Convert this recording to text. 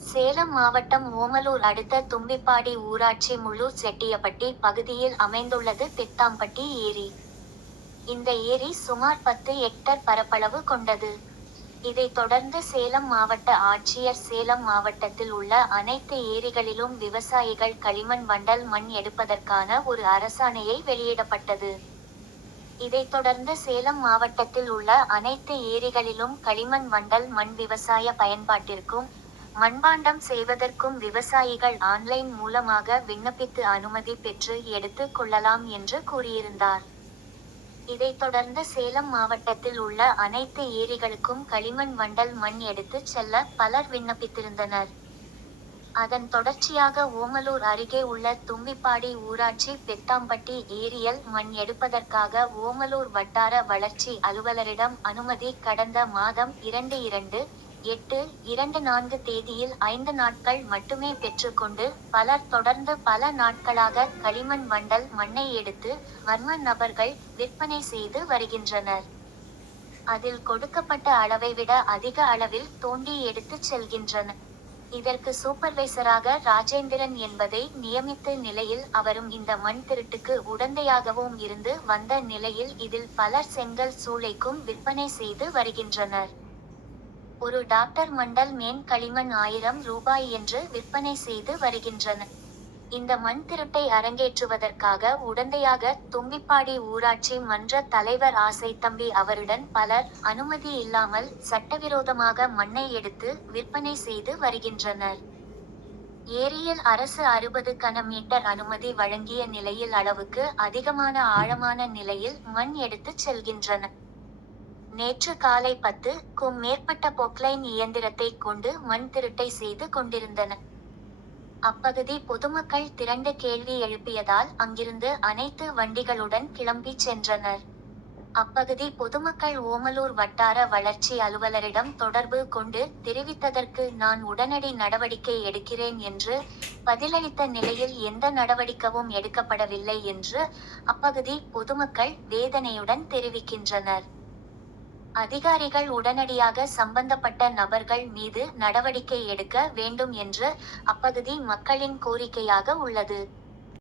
சேலம் மாவட்டம் ஓமலூர் அடுத்த தும்பிப்பாடி ஊராட்சி முழு செட்டியப்பட்டி பகுதியில் அமைந்துள்ளது பித்தாம்பட்டி ஏரி. இந்த ஏரி சுமார் பத்து ஹெக்டர் பரப்பளவு கொண்டது. இதைத் தொடர்ந்து சேலம் மாவட்ட ஆட்சியர் சேலம் மாவட்டத்தில் உள்ள அனைத்து ஏரிகளிலும் விவசாயிகள் களிமண் வண்டல் மண் எடுப்பதற்கான ஒரு அரசாணையை வெளியிடப்பட்டது. இதைத் தொடர்ந்து சேலம் மாவட்டத்தில் உள்ள அனைத்து ஏரிகளிலும் களிமண் வண்டல் மண் விவசாய பயன்பாட்டிற்கும் மண்பாண்டம் செய்வதற்கும் விவசாயிகள் ஆன்லைன் மூலமாக விண்ணப்பித்து அனுமதி பெற்று எடுத்து கொள்ளலாம் என்று கூறியிருந்தார். இதைத் தொடர்ந்து சேலம் மாவட்டத்தில் உள்ள அனைத்து ஏரிகளுக்கும் களிமண் வண்டல் மண் எடுத்துச் செல்ல பலர் விண்ணப்பித்திருந்தனர். அதன் தொடர்ச்சியாக ஓமலூர் அருகே உள்ள தும்பிப்பாடி ஊராட்சி பெத்தாம்பட்டி ஏரியல் மண் எடுப்பதற்காக ஓமலூர் வட்டார வளர்ச்சி அலுவலரிடம் அனுமதி கடந்த மாதம் இரண்டு இரண்டு எட்டு இரண்டு நான்கு தேதியில் ஐந்து நாட்கள் மட்டுமே பெற்றுக்கொண்டு பலர் தொடர்ந்து பல நாட்களாக களிமண் வண்டல் மண்ணை எடுத்து மர்ம நபர்கள் விற்பனை செய்து வருகின்றனர். அதில் கொடுக்கப்பட்ட அளவை விட அதிக அளவில் தோண்டி எடுத்துச் செல்கின்றனர் இதற்கு சூப்பர்வைசராக ராஜேந்திரன் என்பதை நியமித்த நிலையில் அவரும் இந்த மண் திருட்டுக்கு உடந்தையாகவும் இருந்து வந்த நிலையில் இதில் பலர் செங்கல் சூளைக்கும் விற்பனை செய்து வருகின்றனர். ஒரு டாக்டர் மண்டல் மேன் களிமண் ஆயிரம் ரூபாய் என்று விற்பனை செய்து வருகின்றன. இந்த மண் திருட்டை அரங்கேற்றுவதற்காக உடந்தையாக தும்பிப்பாடி ஊராட்சி மன்ற தலைவர் ஆசை தம்பி அவருடன் பலர் அனுமதி இல்லாமல் சட்டவிரோதமாக மண்ணை எடுத்து விற்பனை செய்து வருகின்றனர். ஏரியில் அரசு அறுபது கன மீட்டர் அனுமதி வழங்கிய நிலையில் அளவுக்கு அதிகமான ஆழமான நிலையில் மண் எடுத்துச் செல்கின்றன. நேற்று காலை பத்து க்கும் மேற்பட்ட பொக்லைன் இயந்திரத்தை கொண்டு மண் திருட்டை செய்து கொண்டிருந்தனர் அப்பகுதி பொதுமக்கள் திரண்டு கேள்வி எழுப்பியதால் அங்கிருந்து அனைத்து வண்டிகளுடன் கிளம்பி சென்றனர். அப்பகுதி பொதுமக்கள் ஓமலூர் வட்டார வளர்ச்சி அலுவலரிடம் தொடர்பு கொண்டு தெரிவித்ததற்கு நான் உடனடி நடவடிக்கை எடுக்கிறேன் என்று பதிலளித்த நிலையில் எந்த நடவடிக்கவும் எடுக்கப்படவில்லை என்று அப்பகுதி பொதுமக்கள் வேதனையுடன் தெரிவிக்கின்றனர். அதிகாரிகள் உடனடியாக சம்பந்தப்பட்ட நபர்கள் மீது நடவடிக்கை எடுக்க வேண்டும் என்று அப்பகுதி மக்களின் கோரிக்கையாக உள்ளது.